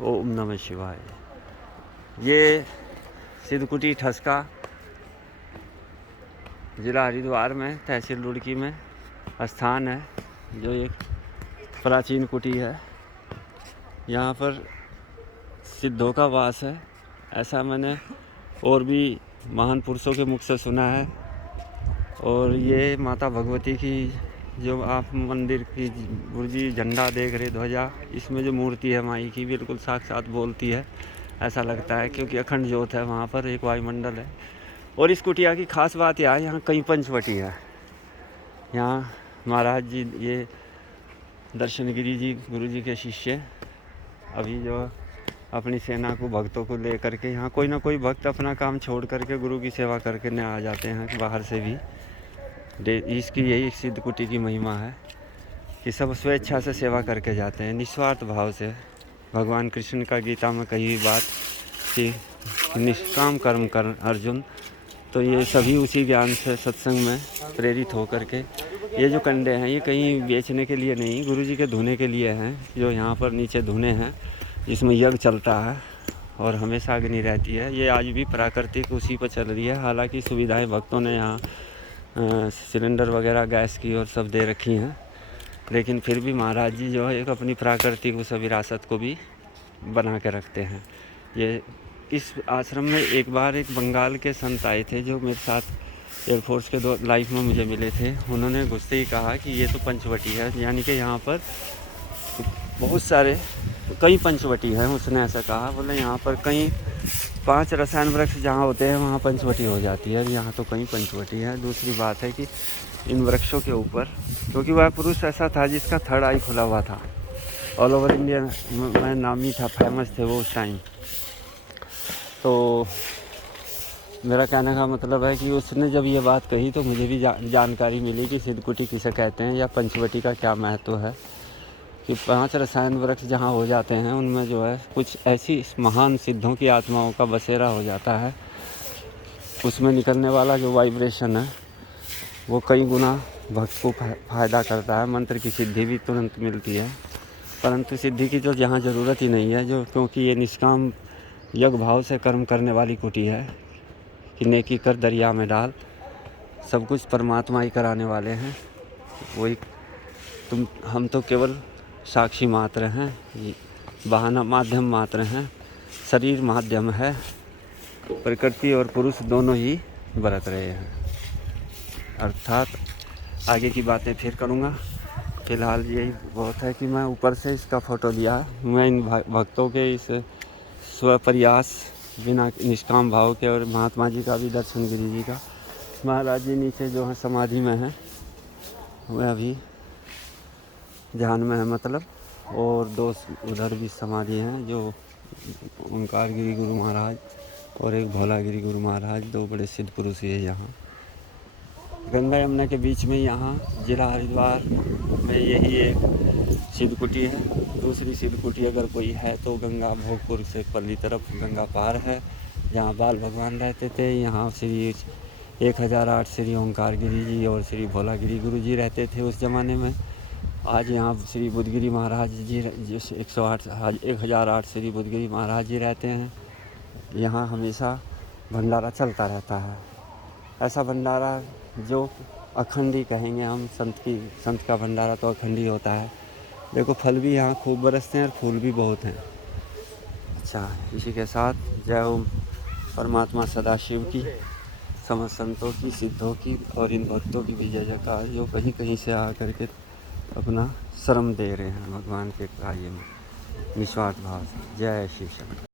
ओम नमः शिवाय। ये सिद्धकुटी ठसका ज़िला हरिद्वार में तहसील रुड़की में स्थान है, जो एक प्राचीन कुटी है। यहाँ पर सिद्धों का वास है, ऐसा मैंने और भी महान पुरुषों के मुख से सुना है। और ये माता भगवती की जो आप मंदिर की गुरुजी झंडा देख रहे, ध्वजा, इसमें जो मूर्ति है माई की, बिल्कुल साक्षात बोलती है ऐसा लगता है, क्योंकि अखंड ज्योत है वहाँ पर, एक वायुमंडल है। और इस कुटिया की खास बात यह है, यहाँ कई पंचवटी है। यहाँ महाराज जी, ये दर्शनगिरी जी गुरुजी के शिष्य, अभी जो अपनी सेना को, भक्तों को लेकर के, यहाँ कोई ना कोई भक्त अपना काम छोड़ करके गुरु की सेवा करके न आ जाते हैं बाहर से भी। इसकी यही सिद्ध कुटी की महिमा है कि सब स्वेच्छा से सेवा करके जाते हैं, निस्वार्थ भाव से। भगवान कृष्ण का गीता में कही हुई बात कि निष्काम कर्म कर अर्जुन, तो ये सभी उसी ज्ञान से सत्संग में प्रेरित होकर के ये जो कंडे हैं, ये कहीं बेचने के लिए नहीं, गुरुजी के धुने के लिए हैं। जो यहाँ पर नीचे धुने हैं, इसमें यज्ञ चलता है और हमेशा अग्नि रहती है। ये आज भी प्राकृतिक उसी पर चल रही है। हालांकि सुविधाएं भक्तों ने यहाँ सिलेंडर वगैरह गैस की और सब दे रखी हैं, लेकिन फिर भी महाराज जी जो है एक अपनी प्राकृतिक उस विरासत को भी बना के रखते हैं। ये इस आश्रम में एक बार एक बंगाल के संत आए थे, जो मेरे साथ एयरफोर्स के लाइफ में मुझे मिले थे। उन्होंने घुसते ही कहा कि ये तो पंचवटी है, यानी कि यहाँ पर बहुत सारे कई पंचवटी हैं। उसने ऐसा कहा, बोले यहाँ पर कई 5 रसायन वृक्ष जहाँ होते हैं वहाँ पंचवटी हो जाती है, यहाँ तो कहीं पंचवटी है। दूसरी बात है कि इन वृक्षों के ऊपर, क्योंकि वह पुरुष ऐसा था जिसका थर्ड आई खुला हुआ था, ऑल ओवर इंडिया में नामी था, फेमस थे वो उस टाइम। तो मेरा कहने का मतलब है कि उसने जब ये बात कही तो मुझे भी जानकारी मिली कि सिद्धकुटी किसे कहते हैं या पंचवटी का क्या महत्व है। कि 5 रसायन वृक्ष जहाँ हो जाते हैं, उनमें जो है कुछ ऐसी महान सिद्धों की आत्माओं का बसेरा हो जाता है। उसमें निकलने वाला जो वाइब्रेशन है वो कई गुना भक्त को फ़ायदा करता है। मंत्र की सिद्धि भी तुरंत मिलती है, परंतु सिद्धि की तो जहाँ ज़रूरत ही नहीं है, जो क्योंकि ये निष्काम यज्ञ भाव से कर्म करने वाली कुटी है कि नेकी कर दरिया में डाल, सब कुछ परमात्मा ही कराने वाले हैं। वही हम तो केवल साक्षी मात्र हैं, बहाना माध्यम मात्र हैं। शरीर माध्यम है, प्रकृति और पुरुष दोनों ही बरत रहे हैं। अर्थात आगे की बातें फिर करूँगा, फ़िलहाल यही बहुत है कि मैं ऊपर से इसका फ़ोटो लिया। मैं इन भक्तों के इस स्वप्रयास बिना निष्काम भाव के, और महात्मा जी का भी, दर्शनगिरी जी का, महाराज जी नीचे जो है समाधि में है, वह अभी ध्यान में है मतलब। और 2 उधर भी समाधि हैं, जो ओंकारगिरी गुरु महाराज और एक भोलागिरी गुरु महाराज, 2 बड़े सिद्ध पुरुष है यहाँ गंगा यमुना के बीच में। यहाँ जिला हरिद्वार में यही एक सिद्धकुटी है। दूसरी सिद्धकुटी अगर कोई है तो गंगा भोगपुर से पल्ली तरफ गंगा पार है, जहाँ बाल भगवान रहते थे। यहाँ श्री 1008 श्री ओंकारगिरी जी और श्री भोलागिरी गुरु जी रहते थे उस ज़माने में। आज यहाँ श्री बुद्धगिरी महाराज जी 1008 श्री बुद्धगिरी महाराज जी रहते हैं। यहाँ हमेशा भंडारा चलता रहता है, ऐसा भंडारा जो अखंडी कहेंगे हम। संत का भंडारा तो अखंडी होता है। देखो फल भी यहाँ खूब बरसते हैं और फूल भी बहुत हैं। अच्छा, इसी के साथ जय ओम परमात्मा सदाशिव की, समस्त संतों की, सिद्धों की और इन भक्तों की भी जय जयकार, जो कहीं कहीं से आ करके अपना श्रम दे रहे हैं भगवान के कार्य में निस्वार्थ भाव से। जय श्री शंकर।